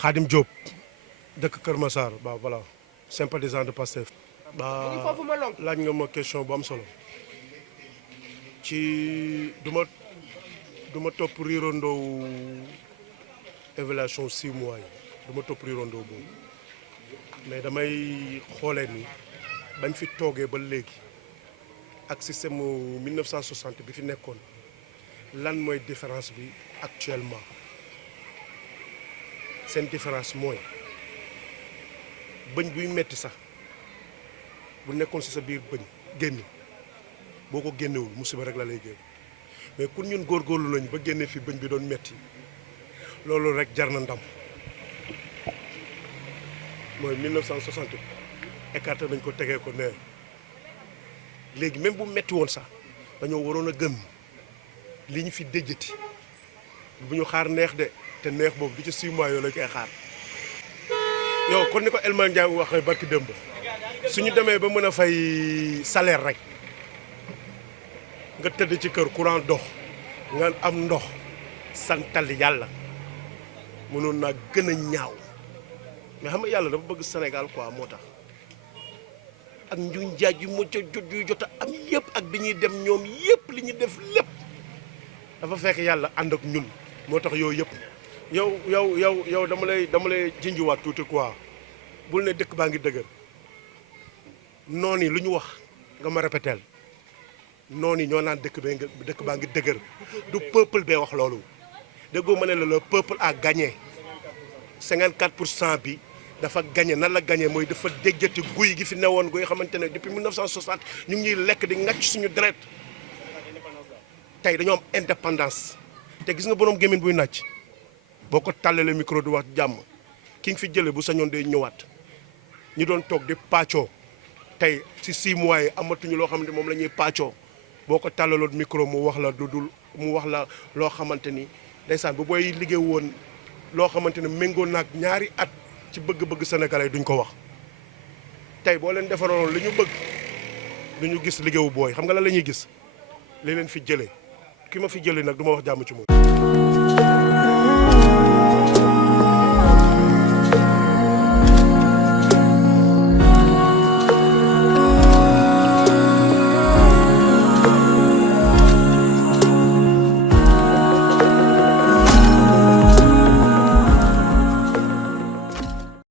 Khadim Diop dëkk Kër Massar ba voilà sympathisant de Pastef. ba laaj nga ma question bu am solo ci duma topp riirandoo évaluation 6 mois yi duma topp riirandoo boobu mais damay xoolee ni bañ fi toogee ba léegi ak système 1960 bi fi nekkoon lan mooy différence bi actuellement seen différence mooy bëñ buy metti sax bu nekkoon ci sa biir bëñ génn boo ko génnewul musiba rek la lay génn mais kun ñun góorgóorlu nañu ba génne fi bëñ bi doon metti loolu rek jar na ndam mooy 1960 écarté nañ ko tegee ko nee léegi même bu metti woon sax dañoo waroon a gëm li ñu fi déjjati bu ñu xaar neex de te neex boobu du ci 6 mois yoo lañ koy xaar yow kon ni ko Elma Ndiaye waxee barki démb suñu demee ba mën a fay salaire rek nga tëdd ci kër courant dox nga am ndox santal yàlla mënoon naa gën a ñaaw mais xam nga yàlla dafa bëgg Sénégal quoi moo tax ak njuñ jaaj yu mujj yu jot a am yëpp ak bi ñuy dem ñoom yëpp li ñu def lépp dafa fekk yàlla ànd ak ñun moo tax yooyu yëpp yow dama lay jinjuwaat tuuti quoi bul ne dëkk baa ngi dëgër noonu lu ñu wax nga ma répéteel noonu ñoo naan dëkk baa ngi dëgër du peuple bee wax loolu déggoo ma ne la le peuple a gagné 54% bi dafa gagné nan la gagné mooy dafa déjjati guy gi fi newoon guy xamante ne depuis 1960 ñu ngi ñuy lekk di ngàcc suñu deret tey dañoo am indépendance te gis nga borom gémmiñ buy nàcc boo ko tàllalee micro di wax jàmm ki nga fi jëlee bu sañoon day ñëwaat ñi doon toog di pàccoo tey ci 6 mois yi amatuñu loo xamante moom la ñuy pàccoo boo ko tàllaloon micro mu wax la mu wax la loo xamante ni ndeysaan bu booy liggéey woon loo xamante ne méngoo naag ñaari at ci bëgg-bëgg sénégalais duñ ko wax tey boo leen defaroon li ñu bëgg du ñu gis liggéeyu booy xam nga lan la ñuy gis li leen fi jëlee ki ma fi jëlee nag du ma wax jàmm ci moom.